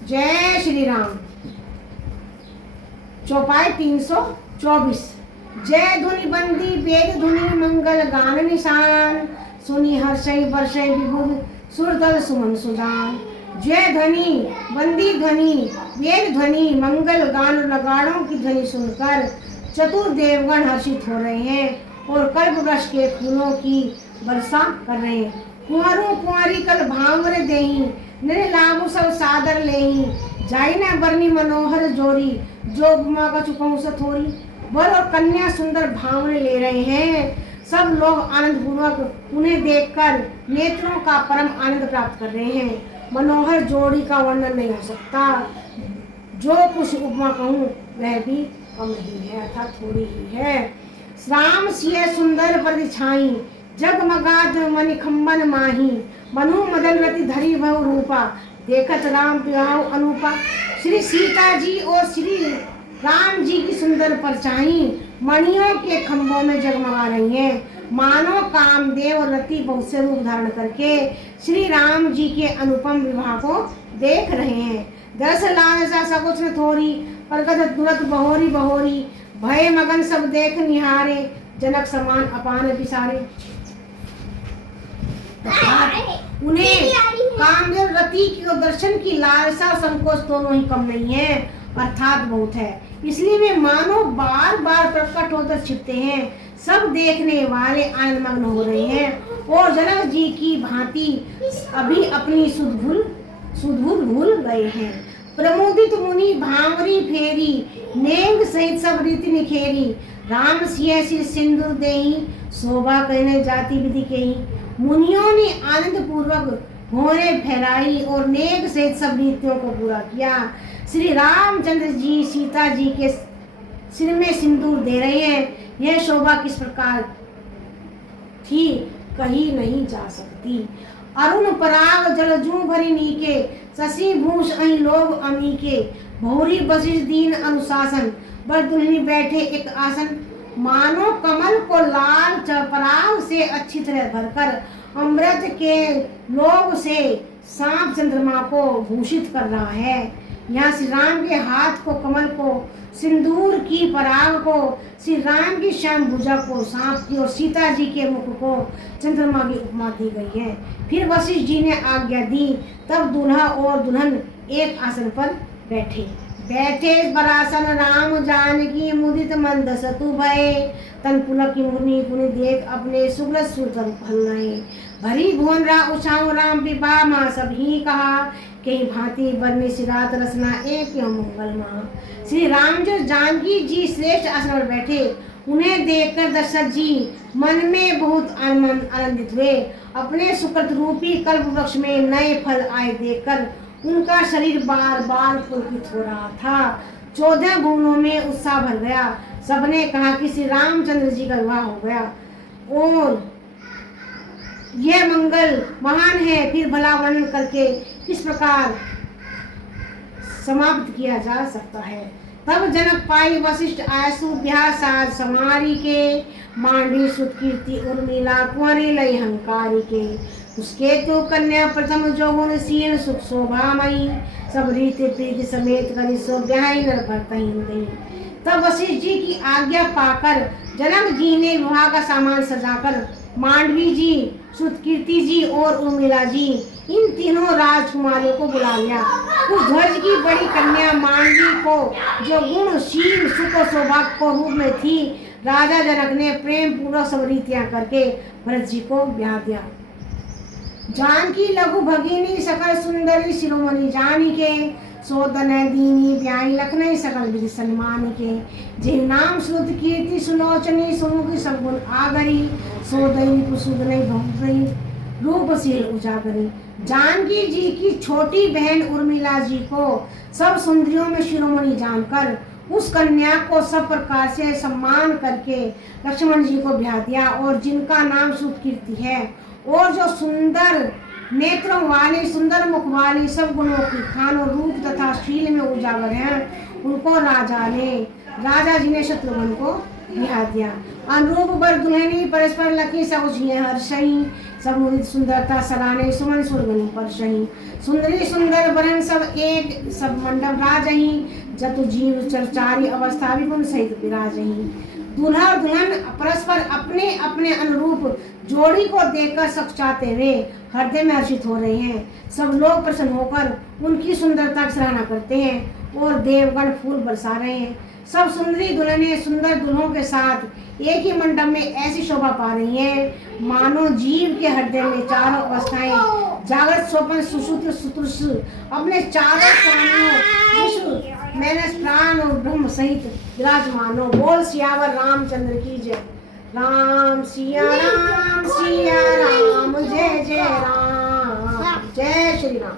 जय श्री राम। चौपाई 324। जय धुनि बंदी वेद धुनि मंगल गान निशान, सुनी हर्षई वर्षई विभुर सुरदल सुमन सुजान। जय ध्वनि बंदी ध्वनि वेद ध्वनि मंगल गान नगाड़ों की ध्वनि सुनकर चतुर देवगण हर्षित हो रहे हैं और कल्प वृक्ष के फूलों की वर्षा कर रहे हैं। कुंवरों कुंवारी कल भांवर देही, निर्लाभु सब सादर लेही, जाई न बरनी मनोहर जोरी, जो उपमा का चुकाऊं सथोरी। वर और कन्या सुंदर भावने ले रहे हैं। सब लोग आनंद पूर्वक उन्हें देखकर नेत्रों का परम आनंद प्राप्त कर रहे हैं। मनोहर जोड़ी का वर्णन नहीं हो सकता। जो कुछ उपमा कहूँ वह भी कम ही है अर्थात थोड़ी ही है। श्याम सिय सुंदर परिछाई, जगमगात मणिखंबन माही, मनु मदन रति धरी बहु रूपा, देखत राम बिहाऊ अनूपा। श्री सीता जी और श्री राम जी की सुंदर परछाई मणियों के खंभों में जगमगा रही हैं। मानो कामदेव और रति बहुत से रूप धारण करके श्री राम जी के अनुपम विवाह को देख रहे हैं। दरस लालसा सकुच न थोरी, परगत तुरत बहोरी बहोरी, भय मगन सब देख निहारे, जनक समान अपान विसारे। उन्हें कामदेव रति के दर्शन की लालसा संकोच दोनों ही कम नहीं है अर्थात बहुत है। इसलिए वे मानो बार बार प्रकट होकर छिपते हैं। सब देखने वाले आनंदमग्न हो रहे हैं और जनक जी की भांति अभी अपनी सुध भूल गए हैं। प्रमोदित मुनि भांवरी फेरी, नेंग सहित सब रीति निखेरी, राम सिय सिर सिंदूर देही, शोभा कहने जाति विधि केही। मुनियों ने आनंद पूर्वक भौरें फहराई और नेक सहित सब रीतियों को पूरा किया। श्री रामचंद्र जी सीता जी के सिर में सिंदूर दे रहे हैं। यह शोभा किस प्रकार थी कही नहीं जा सकती। अरुण पराग जलजू भरी नीके, शशि भूष अहि लोग अमीके, भौरी वशिष्ठ दीन अनुशासन, बर दुल्हनी बैठे एक आसन। मानो कमल को लाल पराग से अच्छी तरह भरकर अमृत के लोभ से सांप चंद्रमा को भूषित कर रहा है। यहाँ श्री राम के हाथ को कमल को, सिंदूर की पराग को श्री राम की श्याम भुजा को सांप की और सीता जी के मुख को चंद्रमा की उपमा दी गई है। फिर वशिष्ठ जी ने आज्ञा दी, तब दूल्हा और दुल्हन एक आसन पर बैठे। बरासन राम जानकी मुदित मंद सतु भय, तन पुलक की मुनि पुनि देख अपने सुग्रत सुतन फलनाए। भरी भुवन रा उछाऊ राम विवाह माँ सब ही कहा, कई भांति बरने सिरात रसना एक मंगल माँ। श्री राम जो जानकी जी श्रेष्ठ आसन पर बैठे, उन्हें देखकर दशरथ जी मन में बहुत आनंदित हुए। अपने सुकृत रूपी कल्प वृक्ष में नए फल आए देखकर उनका शरीर बार बार पुलकित हो रहा था। 14 भुवनों में उत्साह भर गया। सबने कहा कि श्री रामचंद्र जी का विवाह हो गया और यह मंगल महान है। फिर भला वर्णन करके किस प्रकार समाप्त किया जा सकता है। तब जनक पाई वशिष्ठ आयसु ब्याह साज समारी के, मांडवी सुत कीर्ति उर्मिला कुंवरी लय हंकारी के। उसके तो कन्या प्रथम जो गुणशील सुख शोभामयी, सब रीति प्रीति समेत करी सो ब्याही नर भरतहीन। तब वशिष्ठ जी की आज्ञा पाकर जनक जी ने विवाह का सामान सजाकर मांडवी जी, सुतकीर्ति जी और उर्मिला जी इन तीनों राजकुमारियों को बुला लिया। उस ध्वज की बड़ी कन्या मांडवी को, जो गुणशील सुख और सौभाग्य को रूप में थी, राजा जनक ने प्रेम पूर्वक सब रीतियां करके भरत जी को ब्याह दिया। जानकी लघु भगिनी सकल सुंदरी शिरोमणि जानी के, सोदन दीनी ब्याई लखनई सकल विधि सम्मान के। जिन नाम श्रुत कीर्ति सुलोचनी, सुमुखी सगुन आगरी, सोदई कुसुदनई भौतई रूपशील उजागरी। जानकी जी की छोटी बहन उर्मिला जी को सब सुंदरियों में शिरोमणि जानकर उस कन्या को सब प्रकार से सम्मान करके लक्ष्मण जी को ब्याह दिया। और जिनका नाम श्रुत कीर्ति है और जो सुंदर नेत्रों वाली, सुंदर मुख वाली, सब गुणों की खान और रूप तथा शील में उजागर हैं, उनको राजा जी ने शत्रुघ्न को ब्याह दिया। अनुरूप बर दुल्हनी परस्पर लखी सकुच हर्षई, समुदित सुंदरता सराने सुमन सुरगनी परसही। सुंदरी सुंदर बरन सब एक सब मंडप राजही। जतु जीव चरचारी अवस्था विपुल सहित विराजही। दूल्हा और दुल्हन परस्पर अपने अपने अनुरूप जोड़ी को देखकर सकचाते हुए हृदय में हर्षित हो रहे हैं। सब लोग प्रसन्न होकर उनकी सुंदरता की सराहना करते हैं और देवगण फूल बरसा रहे हैं। सब सुंदरी दुल्हनें सुंदर दुल्हों के साथ एक ही मंडप में ऐसी शोभा पा रही हैं मानो जीव के हृदय में चारों अवस्थाएं जागृत स्वप्न सुषुप्त सुतुष अपने चारों स्वामियों विश्व मैंने प्राण और ब्रह्म सहित विराजमानो। बोल सियावर रामचंद्र की जय। राम सिया राम जय जय राम। जय श्री राम।